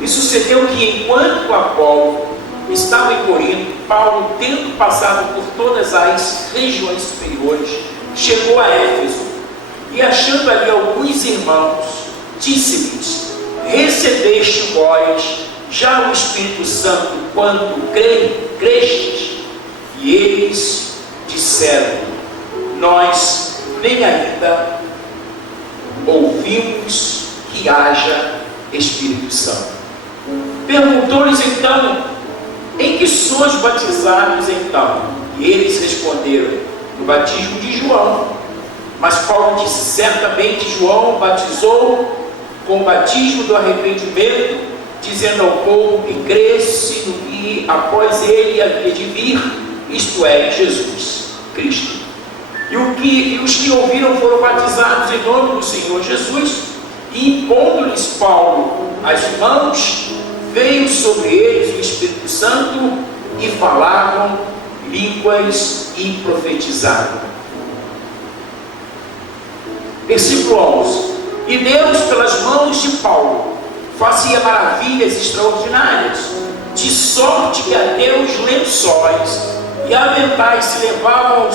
E sucedeu que, enquanto Apolo estava em Corinto, Paulo, tendo passado por todas as regiões superiores, chegou a Éfeso, e achando ali alguns irmãos, disse-lhes: recebeste vós já o Espírito Santo quando crestes? E eles disseram: nós nem ainda ouvimos que haja Espírito Santo. Perguntou-lhes então: em que sois batizados então? E eles responderam: no batismo de João. Mas Paulo disse: certamente João batizou com o batismo do arrependimento, dizendo ao povo que cresce no que após ele havia de vir, isto é, Jesus Cristo. E os que ouviram foram batizados em nome do Senhor Jesus, e impondo-lhes Paulo as mãos, veio sobre eles o Espírito Santo, e falavam línguas e profetizavam. Versículo 11: e Deus, pelas mãos de Paulo, fazia maravilhas extraordinárias, de sorte que até os lençóis e aventais se levavam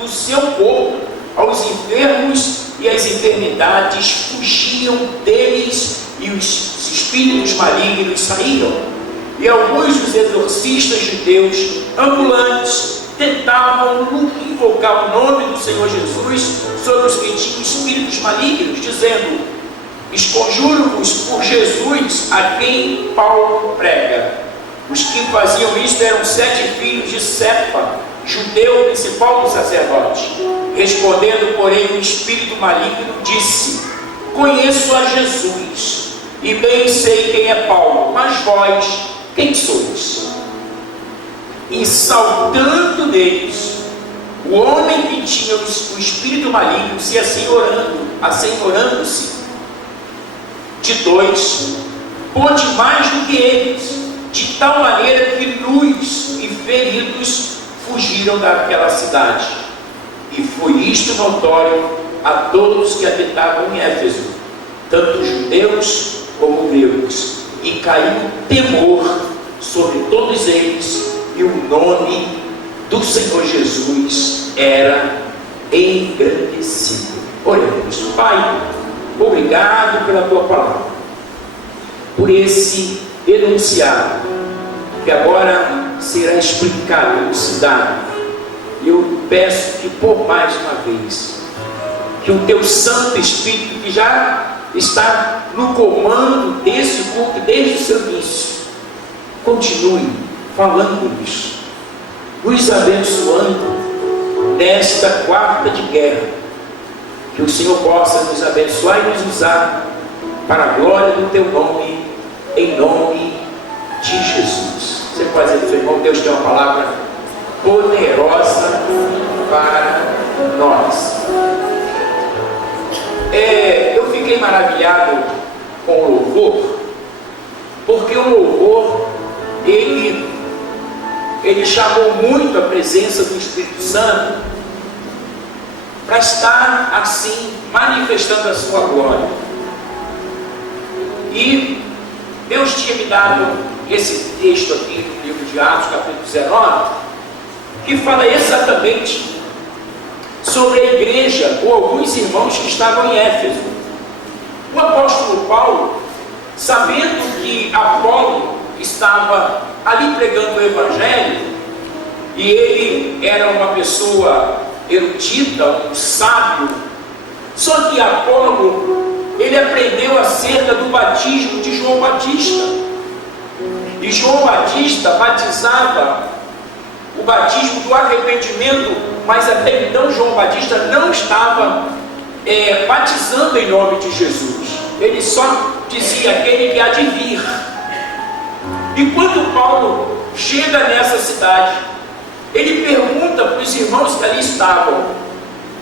do seu corpo aos enfermos, e as enfermidades fugiam deles, e os espíritos malignos saíam. E alguns dos exorcistas judeus ambulantes tentavam invocar o nome do Senhor Jesus sobre os que tinham espíritos malignos, dizendo: esconjuro-vos por Jesus a quem Paulo prega. Os que faziam isto eram 7 filhos de Cefa, judeu principal dos sacerdotes. Respondendo, porém, o espírito maligno disse: conheço a Jesus, e bem sei quem é Paulo, mas vós, quem sois? E saltando deles, o homem que tinha o espírito maligno se assenhorando-se de 2, pôde mais do que eles, de tal maneira que nus e feridos fugiram daquela cidade. E foi isto notório a todos que habitavam em Éfeso, tanto judeus como gregos, e caiu temor sobre todos eles, e o nome do Senhor Jesus era engrandecido. Oremos. Pai, obrigado pela tua palavra, por esse enunciado que agora será explicado, elucidado. Eu peço que, por mais uma vez, que o teu Santo Espírito, que já está no comando desse culto desde o seu início, continue falando-nos, nos abençoando nesta quarta de guerra. Que o Senhor possa nos abençoar e nos usar para a glória do teu nome, em nome de Jesus. Você pode dizer, meu irmão, Deus tem uma palavra poderosa para nós. Eu fiquei maravilhado com o louvor, porque o louvor ele chamou muito a presença do Espírito Santo para estar assim manifestando a sua glória. E Deus tinha me dado esse texto aqui no livro de Atos, capítulo 19, que fala exatamente sobre a igreja, ou alguns irmãos que estavam em Éfeso. O apóstolo Paulo, sabendo que Apolo estava ali pregando o evangelho, e ele era uma pessoa erudita, um sábio, só que Apolo, ele aprendeu acerca do batismo de João Batista, e João Batista batizava o batismo do arrependimento, mas até então João Batista não estava batizando em nome de Jesus, ele só dizia aquele que há de vir. E quando Paulo chega nessa cidade, ele pergunta para os irmãos que ali estavam: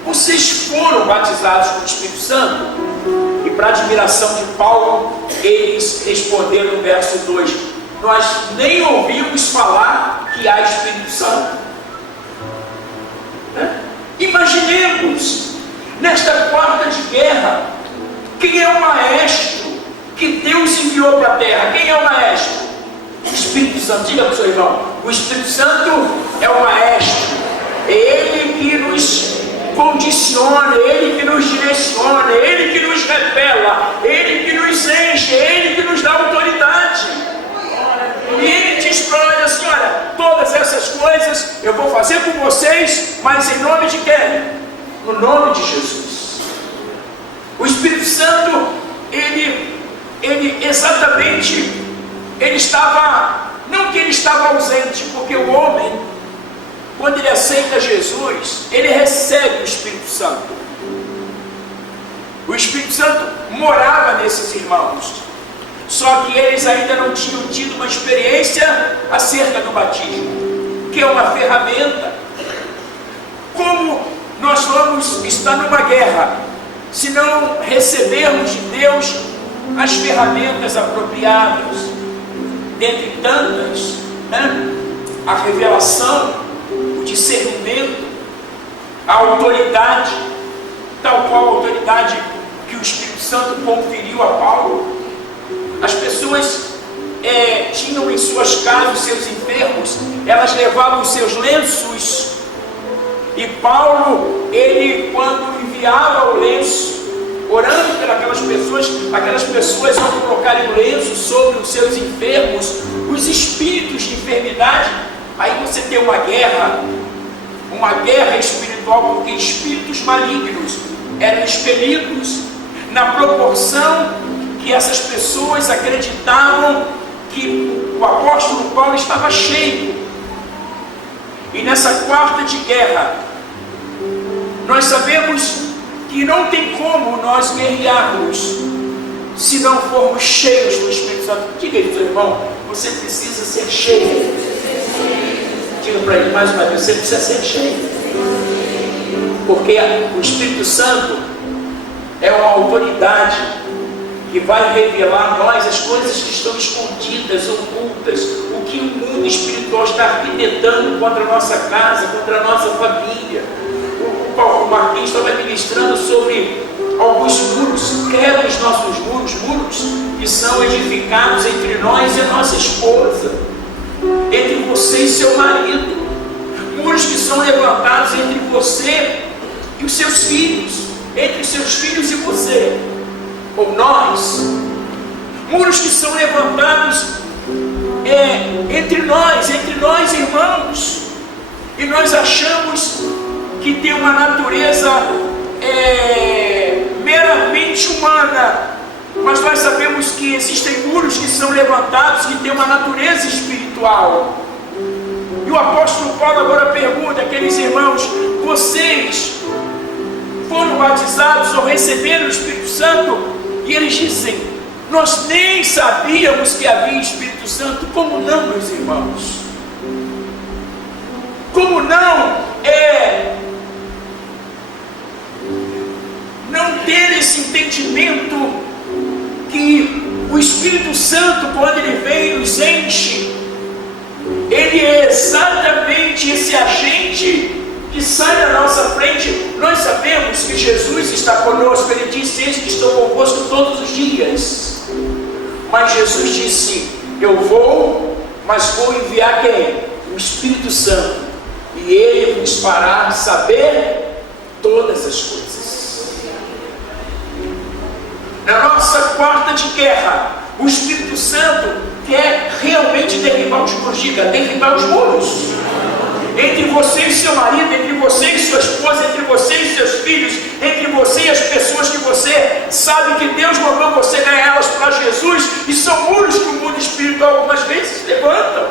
vocês foram batizados com o Espírito Santo? E para admiração de Paulo, eles responderam no verso 2: nós nem ouvimos falar que há Espírito Santo. Imaginemos, nesta quarta de guerra, quem é o maestro que Deus enviou para a terra. Quem é o maestro? O Espírito Santo. Diga para o seu irmão: o Espírito Santo é o maestro. É Ele que nos condiciona, é Ele que nos direciona, é Ele que nos revela, é Ele que nos enche, é Ele que nos dá autoridade. E Ele diz para nós assim: olha, todas essas coisas eu vou fazer com vocês, mas em nome de quem? No nome de Jesus. O Espírito Santo, ele exatamente, ele estava, não que ele estava ausente, porque o homem, quando ele aceita Jesus, ele recebe o Espírito Santo. O Espírito Santo morava nesses irmãos, só que eles ainda não tinham tido uma experiência acerca do batismo, que é uma ferramenta. Como nós vamos estar numa guerra se não recebermos de Deus as ferramentas apropriadas, dentre tantas, né? A revelação, o discernimento, a autoridade, tal qual a autoridade que o Espírito Santo conferiu a Paulo. As pessoas tinham em suas casas seus enfermos, elas levavam os seus lenços, e Paulo, ele, quando enviava o lenço, orando pelas pessoas ao colocarem o lenço sobre os seus enfermos, os espíritos de enfermidade. Aí você tem uma guerra espiritual, porque espíritos malignos eram expelidos na proporção que essas pessoas acreditavam que o apóstolo Paulo estava cheio. E nessa quarta de guerra, nós sabemos que não tem como nós guerrearmos se não formos cheios do Espírito Santo. Diga aí, seu irmão, você precisa ser cheio. Diga para ele mais uma vez: você precisa ser cheio. Porque o Espírito Santo é uma autoridade que vai revelar a nós as coisas que estão escondidas, ocultas, o que o mundo espiritual está arquitetando contra a nossa casa, contra a nossa família. O Marquinhos estava ministrando sobre alguns muros, quebra os nossos muros que são edificados entre nós e a nossa esposa, entre você e seu marido, muros que são levantados entre você e os seus filhos, entre os seus filhos e você, ou nós, muros que são levantados entre nós irmãos, e nós achamos que tem uma natureza meramente humana, mas nós sabemos que existem muros que são levantados que têm uma natureza espiritual. E o apóstolo Paulo agora pergunta àqueles irmãos: vocês foram batizados ou receberam o Espírito Santo? E eles dizem: nós nem sabíamos que havia Espírito Santo. Como não, meus irmãos? Como não ter esse entendimento que o Espírito Santo, quando ele vem e nos enche, ele é exatamente esse agente que sai da nossa frente. Nós sabemos que Jesus está conosco. Ele disse: eis que estou convosco todos os dias. Mas Jesus disse: eu vou, mas vou enviar quem? O Espírito Santo, e ele vos fará saber todas as coisas. Na nossa quarta de guerra, o Espírito Santo quer realmente derribar os muros. Diga: derribar os muros entre você e seu marido, entre você e sua esposa, entre você e seus filhos, entre você e as pessoas que você sabe que Deus mandou você ganhar elas para Jesus. E são muros que o mundo espiritual algumas vezes levantam.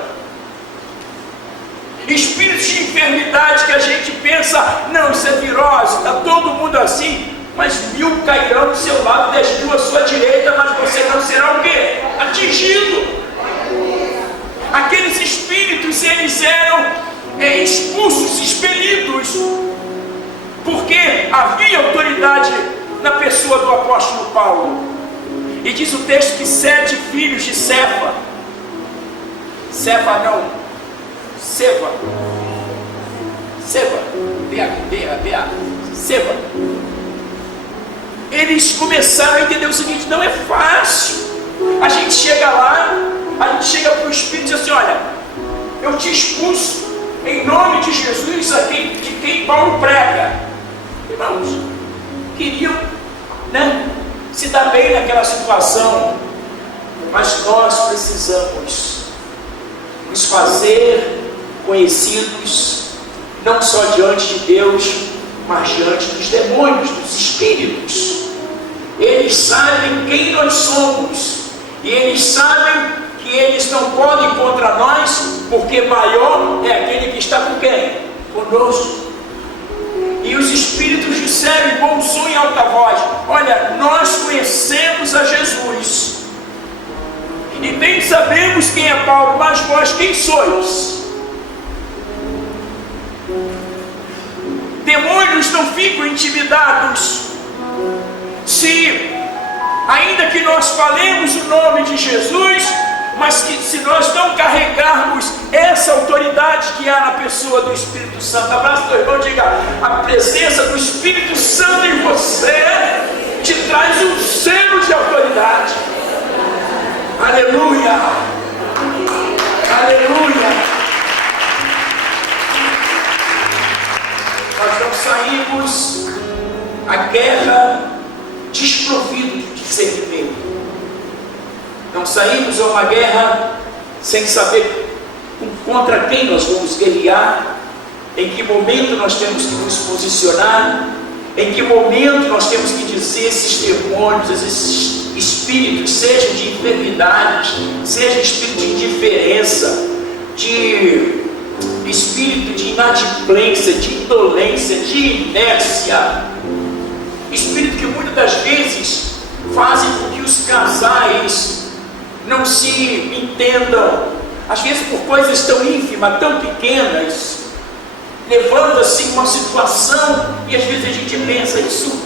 Espíritos de enfermidade que a gente pensa: não, isso é virose, está todo mundo assim. Mas 1000 cairão do seu lado, 10.000 à sua direita, mas você não será o quê? Atingido. Aqueles espíritos, eles eram expulsos, expelidos, porque havia autoridade na pessoa do apóstolo Paulo. E diz o texto que 7 filhos de Seva, eles começaram a entender o seguinte: não é fácil A gente chega lá, a gente chega para o Espírito e diz assim: olha, eu te expulso em nome de Jesus, de quem Paulo prega. Irmãos, queriam, se dar bem naquela situação, mas nós precisamos nos fazer conhecidos, não só diante de Deus, mas diante dos demônios, dos espíritos. Eles sabem quem nós somos, e eles sabem que eles não podem contra nós, porque maior é aquele que está com quem? Conosco. E os espíritos disseram em bom som e alta voz: olha, nós conhecemos a Jesus, e bem sabemos quem é Paulo, mas vós quem sois? Demônios não ficam intimidados se, ainda que nós falemos o nome de Jesus, mas que se nós não carregarmos essa autoridade que há na pessoa do Espírito Santo. Abraça teu irmão e diga: a presença do Espírito Santo em você te traz um selo de autoridade. Aleluia, aleluia. Nós não saímos à guerra desprovido de discernimento. Não saímos a uma guerra sem saber contra quem nós vamos guerrear, em que momento nós temos que nos posicionar, em que momento nós temos que dizer esses demônios, esses espíritos, seja de enfermidades, seja espírito de indiferença, de espírito de inadimplência, de indolência, de inércia, espírito que muitas das vezes fazem com que os casais não se entendam, às vezes por coisas tão ínfimas, tão pequenas, levando assim uma situação, e às vezes a gente pensa: isso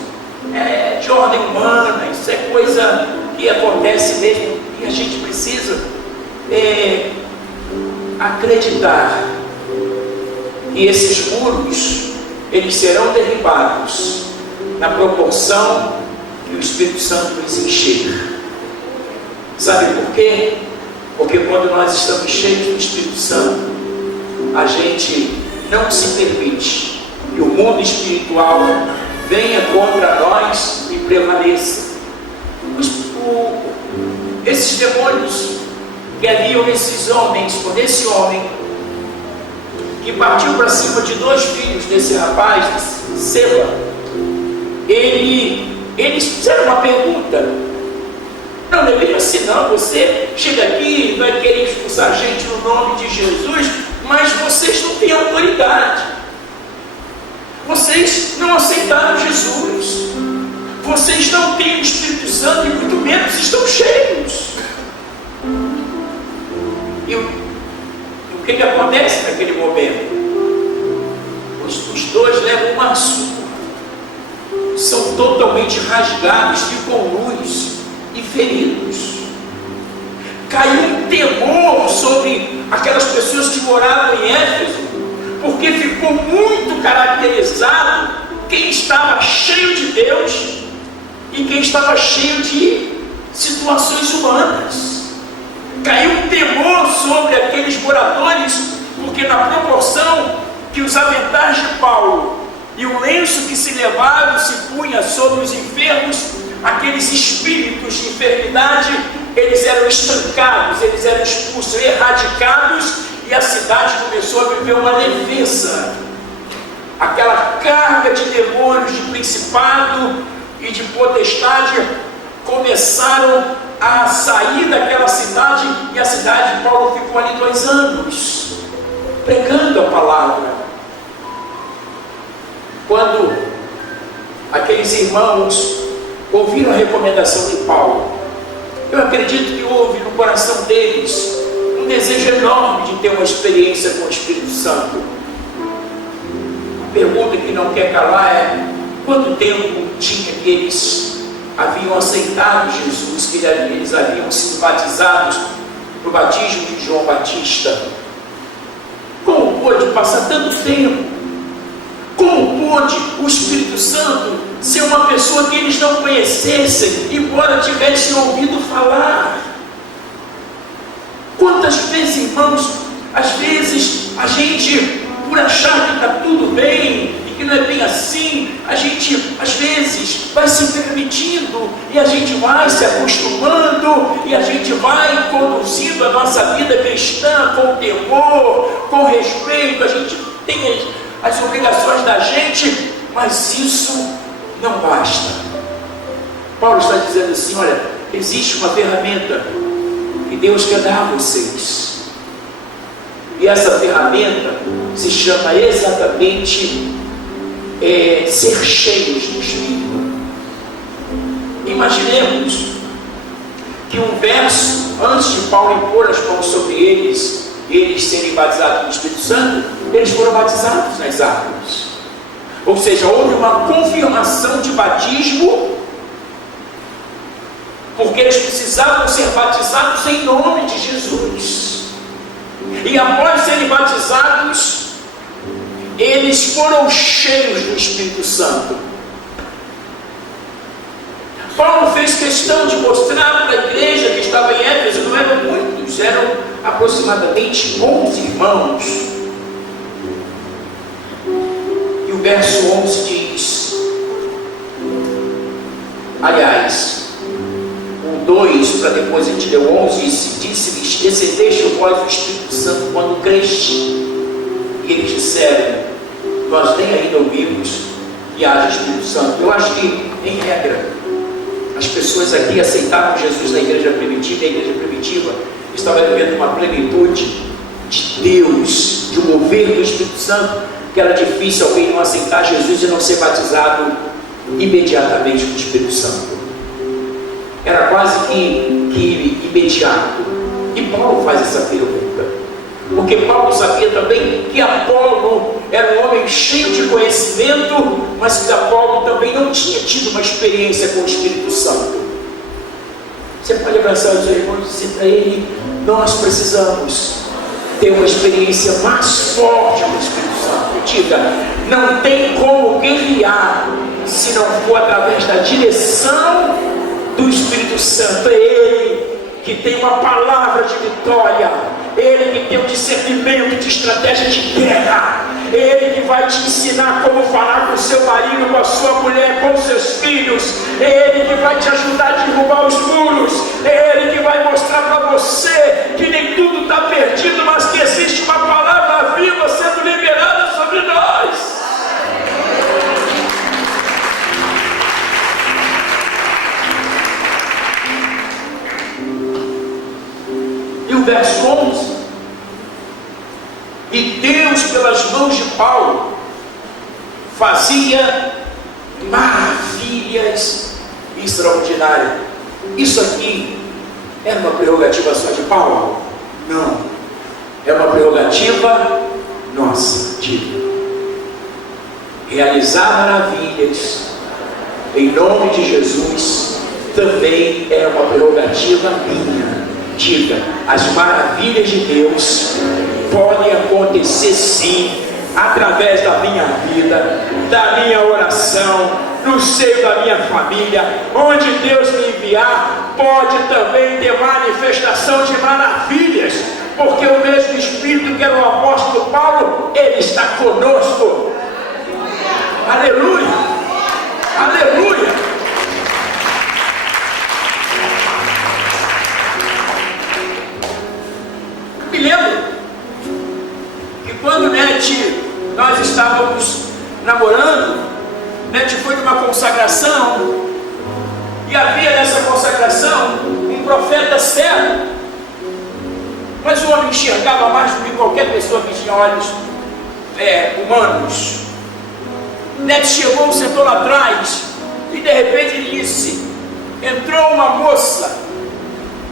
é de ordem humana, isso é coisa que acontece mesmo, e a gente precisa acreditar que esses muros, eles serão derribados na proporção que o Espírito Santo nos encher. Sabe por quê? Porque quando nós estamos cheios do Espírito Santo, a gente não se permite que o mundo espiritual venha contra nós e prevaleça. Esses demônios que haviam nesses homens, ou nesse homem, que partiu para cima de 2 filhos desse rapaz, Seba, eles fizeram uma pergunta: não deveria assim não, você chega aqui e vai querer expulsar a gente no nome de Jesus, mas vocês não têm autoridade, vocês não aceitaram Jesus, vocês não têm o Espírito Santo e muito menos estão cheios. E o que acontece naquele momento? Os 2 levam uma surra, são totalmente rasgados, ficam nus e feridos. Caiu um temor sobre aquelas pessoas que moravam em Éfeso, porque ficou muito caracterizado quem estava cheio de Deus e quem estava cheio de situações humanas. Caiu um temor sobre aqueles moradores, porque na proporção que os aventais de Paulo e o lenço que se levava e se punha sobre os enfermos, aqueles espíritos de enfermidade, eles eram estancados, eles eram expulsos, erradicados, e a cidade começou a viver uma leveza. Aquela carga de demônios, de principado e de potestade começaram a sair daquela cidade, e a cidade de Paulo ficou ali 2 anos pregando a palavra. Quando aqueles irmãos ouviram a recomendação de Paulo, eu acredito que houve no coração deles um desejo enorme de ter uma experiência com o Espírito Santo. A pergunta que não quer calar é: quanto tempo tinha que eles haviam aceitado Jesus, que eles haviam sido batizados no batismo de João Batista? Como pôde passar tanto tempo? Como pôde o Espírito Santo ser uma pessoa que eles não conhecessem, embora tivessem ouvido falar. Quantas vezes, irmãos, às vezes a gente, por achar que está tudo bem e que não é bem assim, a gente às vezes vai se permitindo e a gente vai se acostumando e a gente vai conduzindo a nossa vida cristã com temor, com respeito. A gente tem as obrigações da gente, mas isso não basta. Paulo está dizendo assim: olha, existe uma ferramenta que Deus quer dar a vocês, e essa ferramenta se chama exatamente ser cheios do Espírito. Imaginemos que um verso, antes de Paulo impor as mãos sobre eles, eles serem batizados no Espírito Santo, eles foram batizados nas águas. Ou seja, houve uma confirmação de batismo, porque eles precisavam ser batizados em nome de Jesus. E após serem batizados, eles foram cheios do Espírito Santo. Paulo fez questão de mostrar para a igreja que estava em Éfeso, não eram muitos, eram aproximadamente 11 irmãos. E o verso 11 diz, aliás, o 2, para depois a gente ler o 11, disse-lhes: recebeste vós o Espírito Santo quando creste? E eles disseram: nós nem ainda ouvimos que haja Espírito Santo. Eu acho que, em regra, as pessoas aqui aceitaram Jesus na igreja primitiva, e a igreja primitiva estava vivendo uma plenitude de Deus, de um mover do Espírito Santo, que era difícil alguém não aceitar Jesus e não ser batizado imediatamente com o Espírito Santo. Era quase que imediato. E Paulo faz essa pergunta, porque Paulo sabia também que Apolo era um homem cheio de conhecimento, mas que Apolo também não tinha tido uma experiência com o Espírito Santo. Você pode abraçar os seus irmãos e dizer para ele: nós precisamos ter uma experiência mais forte com o Espírito Santo. Diga: não tem como guerrear se não for através da direção do Espírito Santo. É Ele que tem uma palavra de vitória, Ele que tem um discernimento de estratégia de guerra, Ele que vai te ensinar como falar com o seu marido, com a sua mulher, com os seus filhos, Ele que vai te ajudar a derrubar os muros, Ele que vai mostrar para você que nem tudo está perdido, mas que existe uma palavra viva sendo liberada sobre nós. E o verso 11: e Deus, pelas mãos de Paulo, fazia maravilhas extraordinárias. Isso aqui era uma prerrogativa só de Paulo? Não, é uma prerrogativa nossa. Diga: realizar maravilhas em nome de Jesus também é uma prerrogativa minha. Diga: as maravilhas de Deus podem acontecer sim, através da minha vida, da minha oração, no seio da minha família. Onde Deus me enviar, pode também ter manifestação de maravilhas, porque o mesmo Espírito que era o apóstolo Paulo, ele está conosco. Aleluia, aleluia. Me lembro que quando nós estávamos namorando, Nete foi numa consagração, e havia nessa consagração um profeta cego, mas o homem enxergava mais do que qualquer pessoa que tinha olhos humanos. Nete chegou, sentou lá atrás, e de repente ele disse: entrou uma moça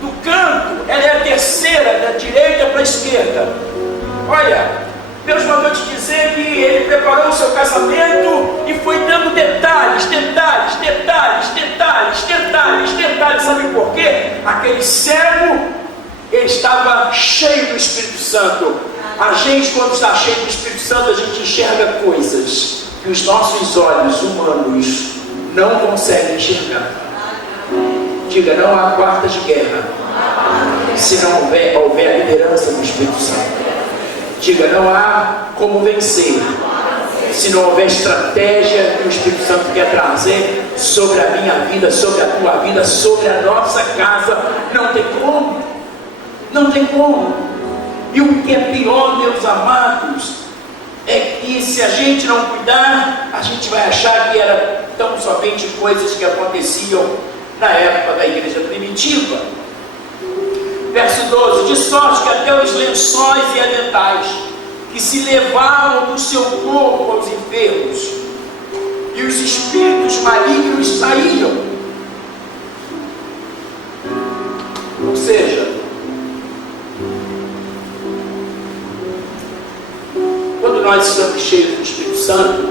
do canto, ela é a terceira, da direita para a esquerda. Olha, Deus mandou te dizer que ele preparou o seu casamento e foi dando detalhes. Sabe por quê? Aquele cego, ele estava cheio do Espírito Santo. A gente, quando está cheio do Espírito Santo, a gente enxerga coisas que os nossos olhos humanos não conseguem enxergar. Diga, não há quartas de guerra se não houver a liderança do Espírito Santo. Diga, não há como vencer se não houver estratégia que o Espírito Santo quer trazer sobre a minha vida, sobre a tua vida, sobre a nossa casa. Não tem como. Não tem como. E o que é pior, meus amados, é que se a gente não cuidar, a gente vai achar que era tão somente coisas que aconteciam na época da igreja primitiva. Verso 12: de sorte que até os lençóis e aventais que se levavam do seu corpo aos enfermos, e os espíritos malignos saíam. Ou seja, quando nós estamos cheios do Espírito Santo,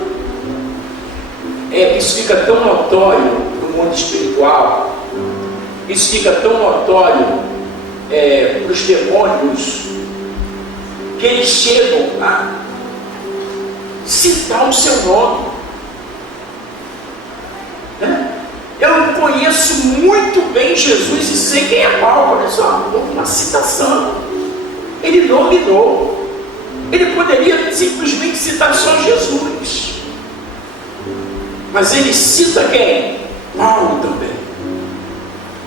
isso fica tão notório no mundo espiritual, isso fica tão notório para os demônios, que eles chegam a citar o seu nome. Eu conheço muito bem Jesus e sei quem é Paulo. Olha só, uma citação. Ele nominou. Ele poderia simplesmente citar só Jesus, mas ele cita quem? Paulo também.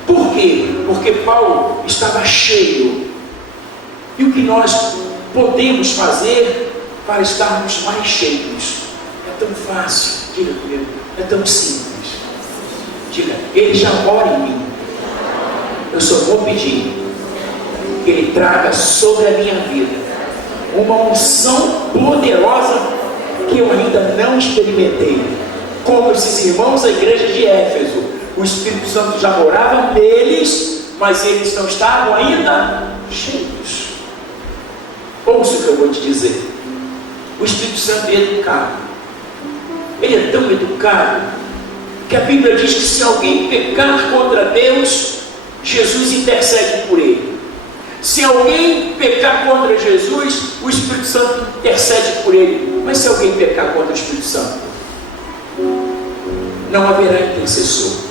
Por quê? Porque Paulo estava cheio. E o que nós podemos fazer para estarmos mais cheios? É tão fácil. Diga comigo, é tão simples. Diga, ele já mora em mim. Eu só vou pedir que ele traga sobre a minha vida uma unção poderosa que eu ainda não experimentei. Como esses irmãos da igreja de Éfeso, o Espírito Santo já morava neles, mas eles não estavam ainda cheios. Ouça o que eu vou te dizer. O Espírito Santo é educado. Ele é tão educado que a Bíblia diz que se alguém pecar contra Deus, Jesus intercede por ele. Se alguém pecar contra Jesus, o Espírito Santo intercede por ele. Mas se alguém pecar contra o Espírito Santo, não haverá intercessor.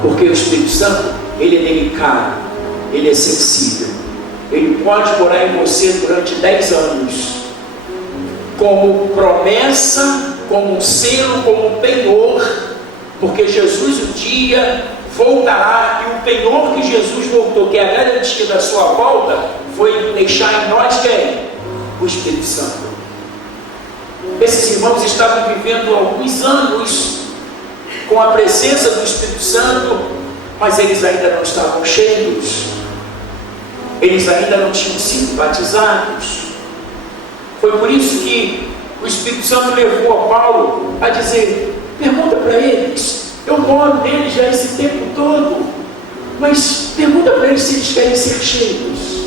Porque o Espírito Santo, ele é delicado, ele é sensível. Ele pode morar em você durante 10 anos, como promessa, como um selo, como um penhor, porque Jesus um dia voltará, e o penhor que Jesus voltou, que é a garantia da sua volta, foi deixar em nós quem? O Espírito Santo. Esses irmãos estavam vivendo alguns anos com a presença do Espírito Santo, mas eles ainda não estavam cheios, eles ainda não tinham sido batizados. Foi por isso que o Espírito Santo levou a Paulo a dizer: pergunta para eles, eu moro neles já esse tempo todo, mas pergunta para eles se eles querem ser cheios.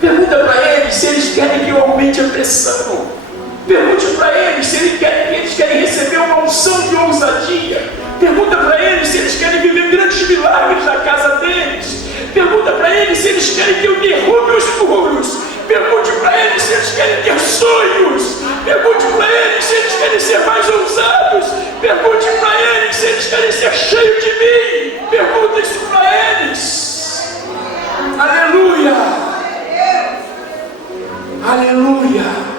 Pergunta para eles se eles querem que eu aumente a pressão. Pergunte para eles se eles querem receber uma unção de ousadia. Pergunta para eles se eles querem viver grandes milagres na casa deles. Pergunta para eles se eles querem que eu derrube os muros. Pergunte para eles se eles querem ter sonhos. Pergunte para eles se eles querem ser mais ousados. Pergunte para eles se eles querem ser cheios de mim. Pergunte isso para eles. Aleluia! Aleluia!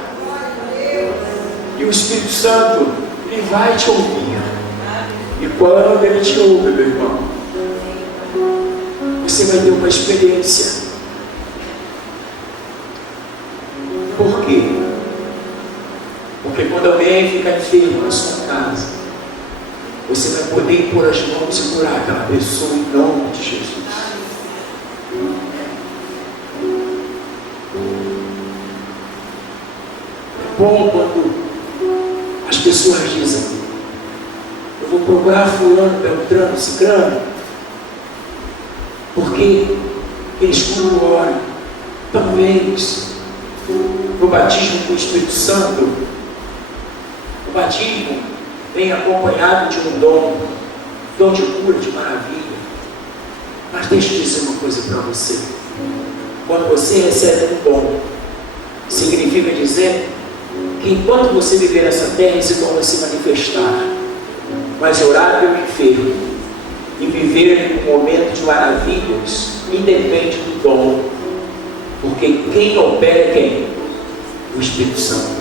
E o Espírito Santo, ele vai te ouvir. E quando ele te ouve, meu irmão, você vai ter uma experiência. Por quê? Porque quando alguém fica enfermo na sua casa, você vai poder impor as mãos e curar aquela pessoa em nome de Jesus. É bom quando as pessoas dizem: eu vou procurar fulano, Beltrano, Cicrano, porque eles quando oram, talvez no batismo com o Espírito Santo, o batismo vem acompanhado de um dom de cura, de maravilha. Mas deixa eu dizer uma coisa para você: quando você recebe um dom, significa dizer que enquanto você viver nessa terra, esse dom vai se manifestar. mas orar pelo enfermo e viver um momento de maravilhas independe do dom, porque quem opera é quem? O Espírito Santo.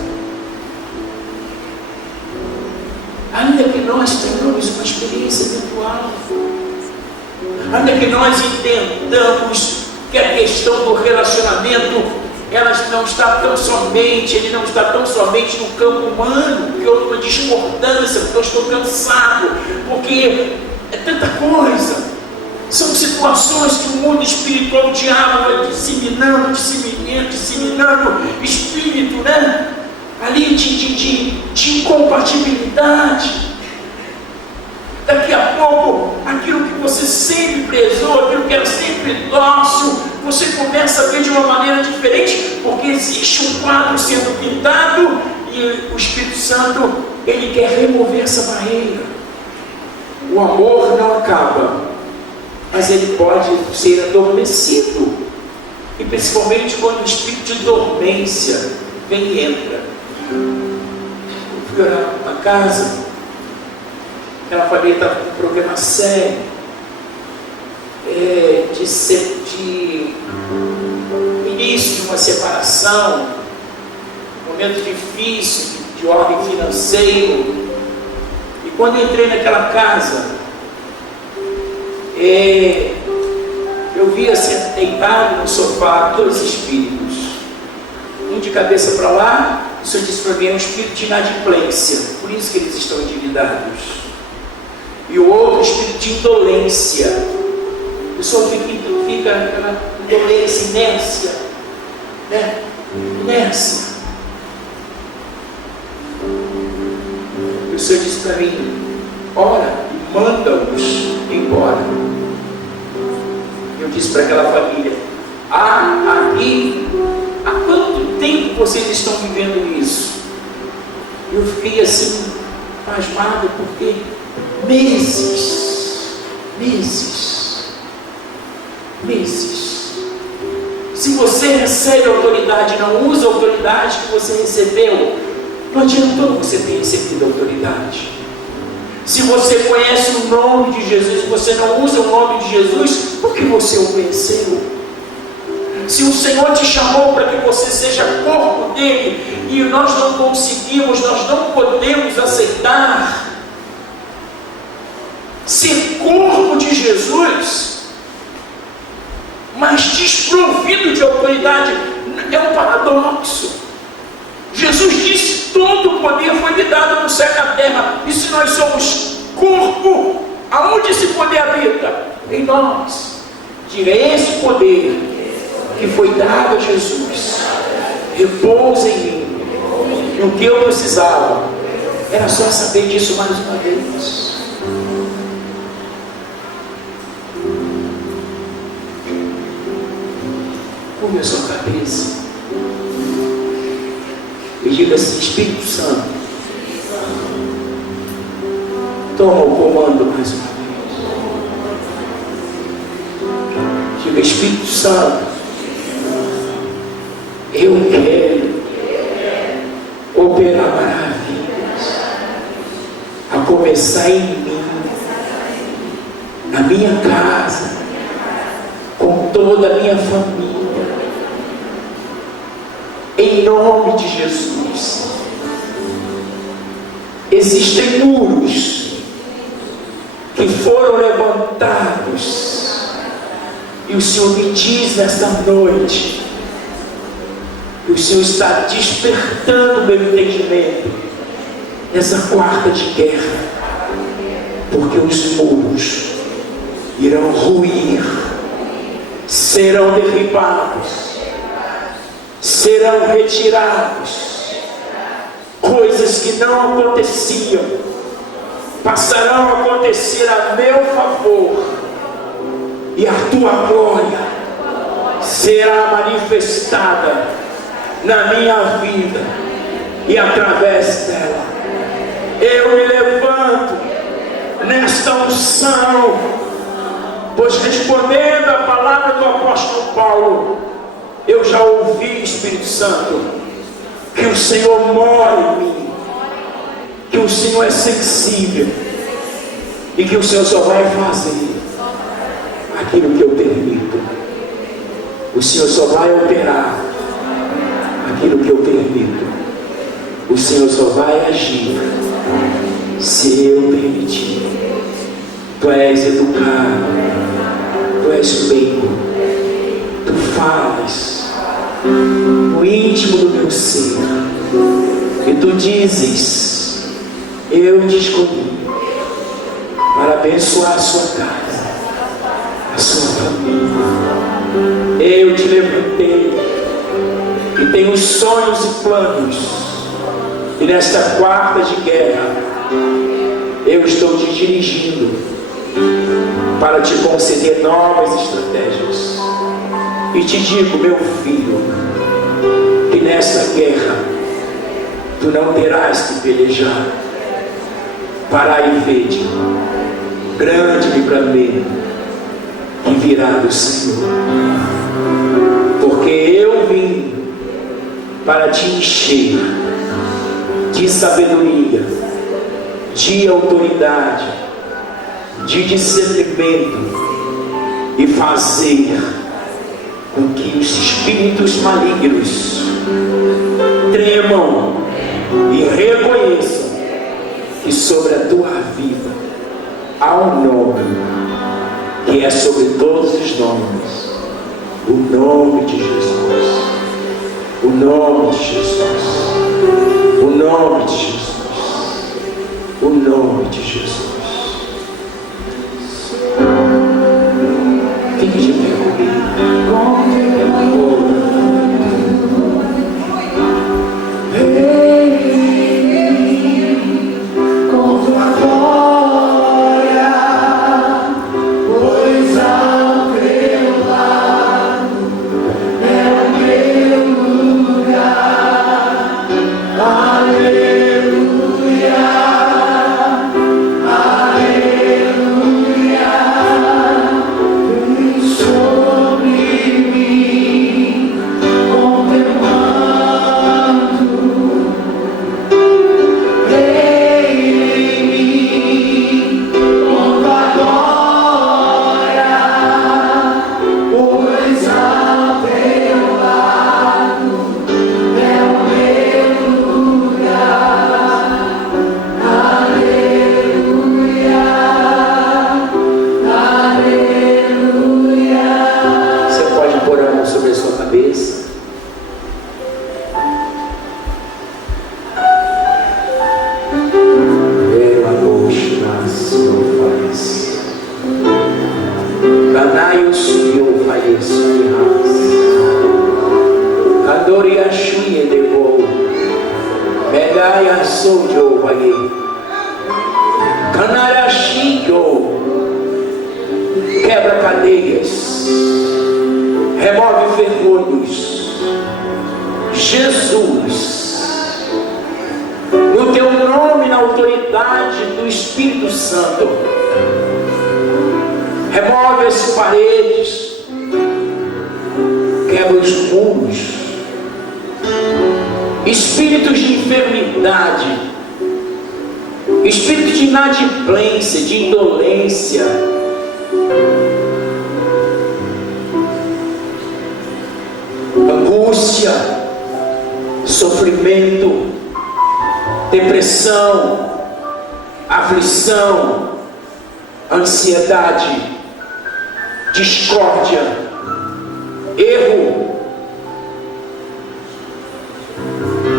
Ainda que nós tenhamos uma experiência virtual, ainda que nós entendamos que a questão do relacionamento, ele não está tão somente no campo humano, que houve uma discordância, porque eu estou cansado, porque é tanta coisa. São situações que o mundo espiritual, o diabo vai disseminando espírito, né? Ali de incompatibilidade. Daqui a pouco, aquilo que você sempre prezou, aquilo que era sempre nosso, você começa a ver de uma maneira diferente, porque existe um quadro sendo pintado e o Espírito Santo, ele quer remover essa barreira. O amor não acaba, mas ele pode ser adormecido, e principalmente quando o espírito de dormência vem e entra. Eu fui orar numa casa, aquela família estava com um problema sério, de início de uma separação, um momento difícil de ordem financeiro. E quando eu entrei naquela casa, eu vi assim, deitado no sofá, dois espíritos, um de cabeça para lá. O Senhor disse para mim: é um espírito de inadimplência, por isso que eles estão endividados. E o outro, espírito de indolência. A pessoa fica naquela indolência, inércia, né? Inércia. E o Senhor disse para mim: ora e manda-os embora. Eu disse para aquela família: aqui, há quanto tempo vocês estão vivendo isso? Eu fiquei assim, pasmado, porque meses. Se você recebe autoridade e não usa a autoridade que você recebeu, não adiantou você ter recebido a autoridade. Se você conhece o nome de Jesus e você não usa o nome de Jesus, por que você o conheceu? Se o Senhor te chamou para que você seja corpo dele e nós não podemos aceitar ser corpo de Jesus, mas desprovido de autoridade, é um paradoxo. Jesus disse: todo o poder foi me dado no céu e na terra. E se nós somos corpo, aonde esse poder habita? Em nós. Diga: esse poder que foi dado a Jesus repousa em mim. E o que eu precisava era só saber disso mais uma vez. Curve a sua cabeça e diga assim: Espírito Santo, toma o comando mais uma vez. Diga: Espírito Santo, eu quero operar maravilhas, a começar em mim, na minha casa, com toda a minha família. Em nome de Jesus. Existem muros que foram levantados, e o Senhor me diz nesta noite que o Senhor está despertando meu entendimento nessa quarta de guerra, porque os muros irão ruir, serão derribados, serão retirados. Coisas que não aconteciam passarão a acontecer a meu favor, e a tua glória será manifestada na minha vida e através dela. Eu me levanto nesta unção, pois respondendo a palavra do apóstolo Paulo, eu já ouvi, Espírito Santo, que o Senhor mora em mim, que o Senhor é sensível, e que o Senhor só vai fazer aquilo que eu permito. O Senhor só vai operar aquilo que eu permito. O Senhor só vai agir se eu permitir. Tu és educado, tu és meigo, tu falas no íntimo do meu ser, e tu dizes: eu te escolhi para abençoar a sua casa, a sua família. Eu te levantei e tenho sonhos e planos, e nesta quarta de guerra eu estou te dirigindo para te conceder novas estratégias. E te digo, meu filho, que nesta guerra tu não terás que pelejar. Parai e vede, grande livramento que virá do Senhor. Porque eu vim para te encher de sabedoria, de autoridade, de discernimento, e fazer com que os espíritos malignos tremam e reconheçam que sobre a tua vida há um nome que é sobre todos os nomes, o nome de Jesus, o nome de Jesus, o nome de Jesus, o nome de Jesus. Fique de pé quebra cadeias, remove ferrolhos. Jesus, no teu nome, na autoridade do Espírito Santo, remove as paredes, quebra os muros, espíritos de enfermidade, espírito de inadimplência, de indolência, angústia, sofrimento, depressão, aflição, ansiedade, discórdia, erro,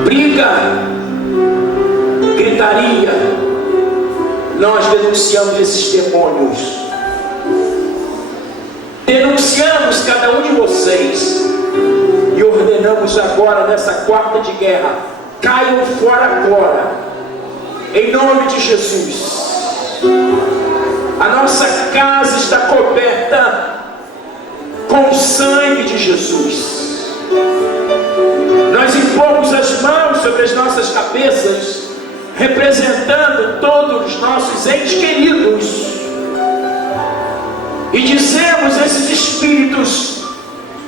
briga, gritaria. Nós denunciamos esses demônios, denunciamos cada um de vocês e ordenamos agora, nessa quarta de guerra, caiam fora agora, em nome de Jesus. A nossa casa está coberta com o sangue de Jesus. Nós impomos as mãos sobre as nossas cabeças, representando todos os nossos entes queridos, e dizemos a esses espíritos: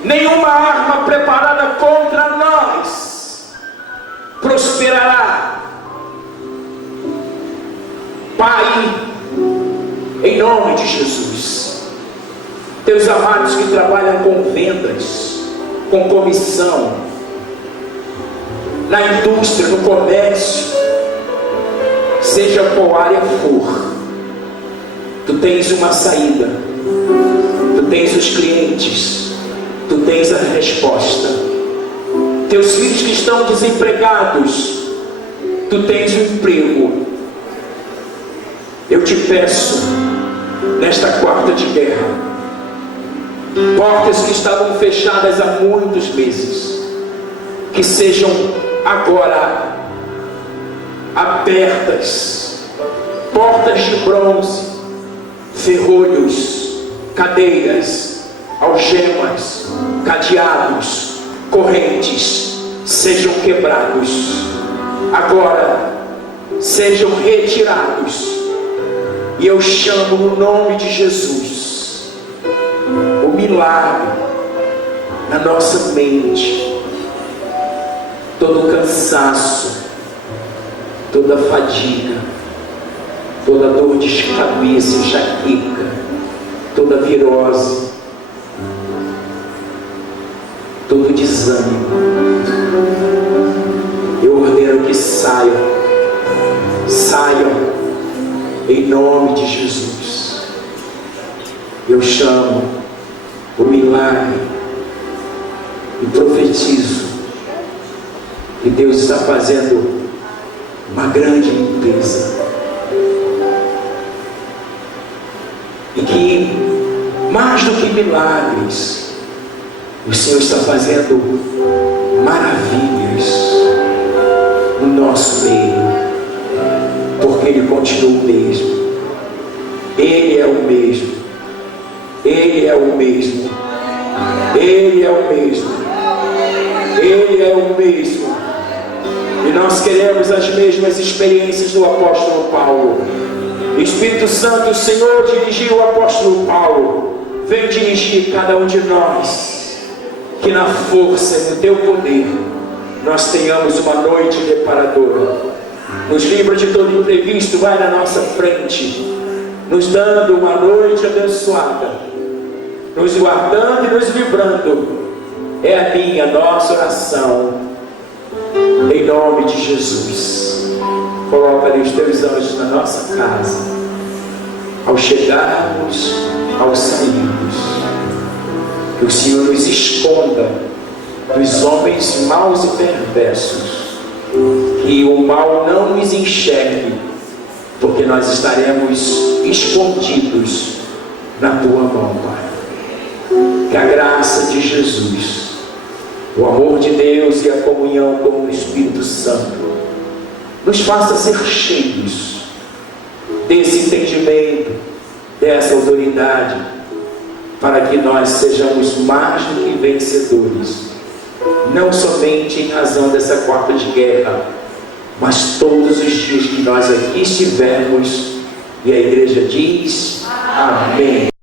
nenhuma arma preparada contra nós prosperará. Pai, em nome de Jesus. Teus amados que trabalham com vendas, com comissão, na indústria, no comércio, seja qual área for, tu tens uma saída, tu tens os clientes, tu tens a resposta. Teus filhos que estão desempregados, tu tens um emprego. Eu te peço, nesta quarta de guerra, portas que estavam fechadas há muitos meses, que sejam agora abertas, portas de bronze, ferrolhos, cadeias, algemas, cadeados, correntes, sejam quebrados, agora sejam retirados, e eu chamo no nome de Jesus o milagre na nossa mente, todo cansaço, toda fadiga, toda dor de cabeça, enxaqueca, toda virose, todo desânimo, eu ordeno que saiam em nome de Jesus. Eu chamo o milagre e profetizo que Deus está fazendo uma grande limpeza, e que mais do que milagres, o Senhor está fazendo maravilhas no nosso meio, porque Ele continua o mesmo. Ele é o mesmo. Ele é o mesmo. Ele é o mesmo. Ele é o mesmo. E nós queremos as mesmas experiências do apóstolo Paulo. Espírito Santo, o Senhor dirigiu o apóstolo Paulo. Vem dirigir cada um de nós, que na força e no teu poder nós tenhamos uma noite reparadora. Nos livra de todo imprevisto, vai na nossa frente, nos dando uma noite abençoada, nos guardando e nos livrando. É a minha, nossa oração, em nome de Jesus. Coloca ali os teus anjos na nossa casa, ao chegarmos, ao sairmos, que o Senhor nos esconda dos homens maus e perversos, que o mal não nos enxergue, porque nós estaremos escondidos na tua mão, Pai. Que a graça de Jesus, o amor de Deus e a comunhão com o Espírito Santo nos faça ser cheios desse entendimento, dessa autoridade, para que nós sejamos mais do que vencedores, não somente em razão dessa quarta de guerra, mas todos os dias que nós aqui estivermos. E a igreja diz: amém.